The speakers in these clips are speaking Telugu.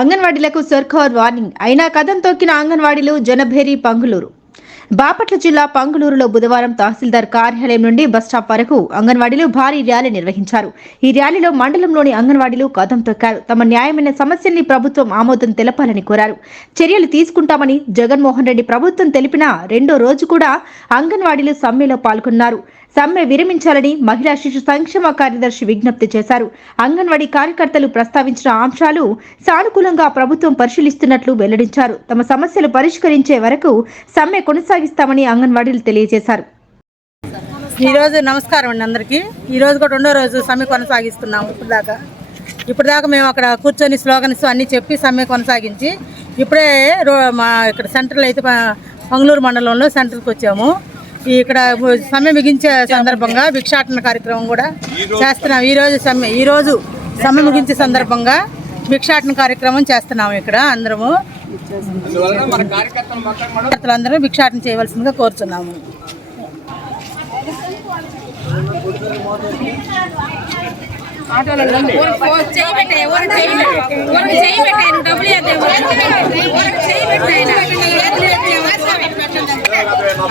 అంగన్వాడీలకు సర్కార్ వార్నింగ్. అయినా కథం తొక్కిన అంగన్వాడీలు జనభేరి పంగులూరు. బాపట్ల జిల్లా పంగులూరులో బుధవారం తహసీల్దార్ కార్యాలయం నుండి బస్టాప్ వరకు అంగన్వాడీలు భారీ ర్యాలీ నిర్వహించారు. ఈ ర్యాలీలో మండలంలోని అంగన్వాడీలు కథం తొక్కారు. తమ న్యాయమైన సమస్యల్ని ప్రభుత్వం ఆమోదం తెలపాలని కోరారు. చర్యలు తీసుకుంటామని జగన్మోహన్ రెడ్డి ప్రభుత్వం తెలిపిన రెండో రోజు కూడా అంగన్వాడీలు సమ్మెలో పాల్గొన్నారు. సమ్మె విరమించాలని మహిళా శిశు సంక్షేమ కార్యదర్శి విజ్ఞప్తి చేశారు. అంగన్వాడీ కార్యకర్తలు ప్రస్తావించిన అంశాలు సానుకూలంగా ప్రభుత్వం పరిశీలిస్తున్నట్లు వెల్లడించారు. తమ సమస్యలు పరిష్కరించే వరకు సమ్మె కొనసాగిస్తామని అంగన్వాడీలు తెలియజేశారు. ఈరోజు నమస్కారం అండి అందరికీ. ఈరోజు కూడా రెండో రోజు సమ్మె కొనసాగిస్తున్నాము. ఇప్పటిదాకా. ఇప్పటిదాకా మేము అక్కడ కూర్చొని స్లోగన్స్ అన్నీ చెప్పి సమ్మె కొనసాగించి ఇప్పుడే రో మా ఇక్కడ సెంట్రల్ అయితే మంగళూరు మండలంలో సెంటర్కి వచ్చాము. ఇక్కడ సమ్మె ముగించే సందర్భంగా భిక్షాటన కార్యక్రమం కూడా చేస్తున్నాం. ఈరోజు సమ్మె ఈరోజు సమ్మె ముగించే సందర్భంగా భిక్షాటన కార్యక్రమం చేస్తున్నాము ఇక్కడ అందరము. అందరూ భిక్షాటన చేయవలసిందిగా కోరుతున్నాము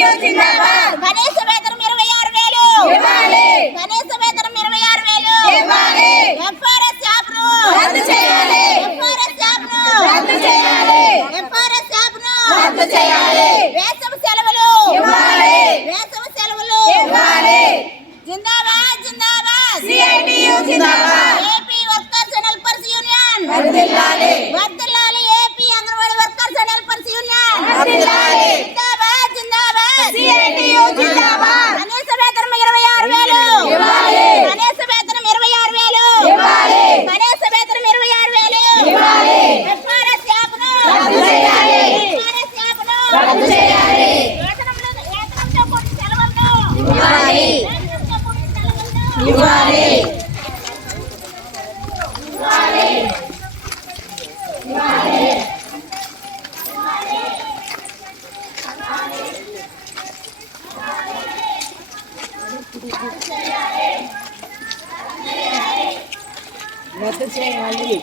చెప్తున్నా కనీస వేతనం ఇరవై ఆరు వేలు కనీస వేతనం ఇరవై ఆరు వేలు ఎఫ్ఆర్ఎస్ యాప్ను ఎఫ్ఆర్ఎస్ యాప్ను ఎఫ్ఆర్ఎస్ యాప్ను వేసవి సెలవులు వేసవి సెలవులు జిందాబాద్ జిందాబాద్ AP workers and helpers union వర్ధిల్లాలి AP anganwadi workers and helpers union. జిందాబాద్ జిందాబాద్. కనీస వేతనం ఇరవై ఆరు వేలు. కనీస వేతనం ఇరవై ఆరు వేలు. కనీస వేతనం ఇరవై ఆరు వేలు ఎఫ్ఆర్ఎస్ యాప్ను. ఎఫ్ఆర్ఎస్ యాప్ను. వేతనంలో వేతనంతో కూడిన సెలవులను. వేతనంతో కూడిన మద్దతు చేయాలి